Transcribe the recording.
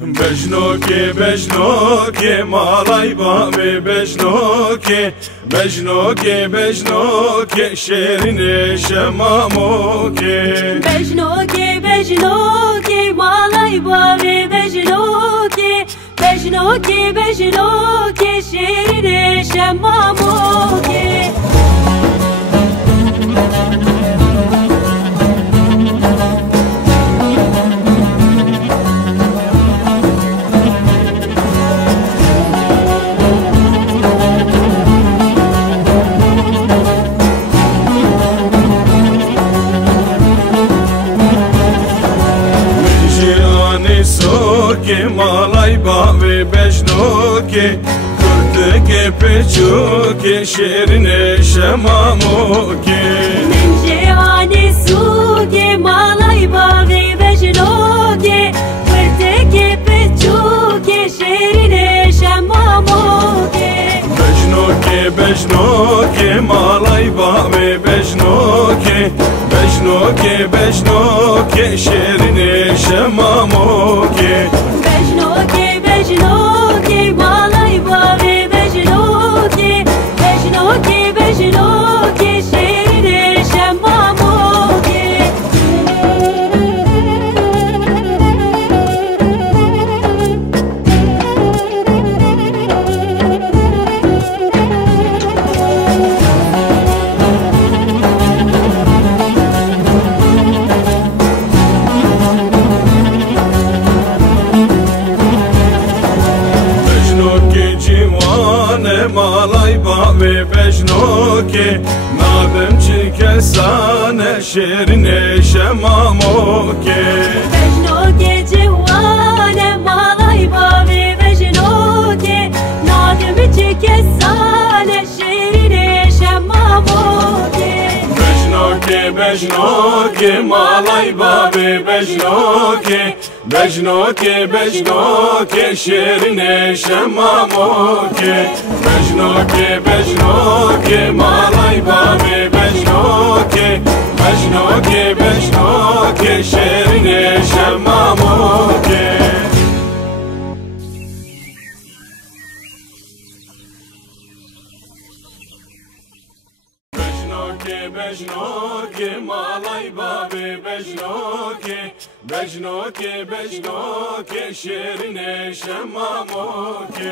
بجنوکی بجنوکی مالای بابی بجنوکی بجنوکی بجنوکی شیرین شماموکی بجنوکی بجنوکی مالای بابی بجنوکی بجنوکی بجنوکی شیرین شماموکی که مالای باوی بجنوکی کرتکی پیچوکی شیرین شماموکی من جهانی سوکی مالای باوی بجنوکی کرتکی پیچوکی شیرین شماموکی بجنوکی بجنوکی مالای باوی بجنوکی بجنوکی بجنوکی شیرین شماموکی بجنوکی بجنوکی مالای باوی بجنوکی بجنوکی بجنوکی شیرین شماموکی مالای باوی بجنوکی نادم چی کسانه شیرین شماموکی بجنوکی جوانه مالای باوی بجنوکی نادم چی کسانه شیرین شماموکی بجنوکی بجنوکی مالای باوی بجنوکی بجنوکی بجنوکی شیرین شماموکی بجنوکی بجنوکی مالای باوی بجنوکی بجنوکی بجنوکی شیرین شماموکی بجنوکی مالای باوی بجنوکی بجنوکی بجنوکی شیرین شماموکی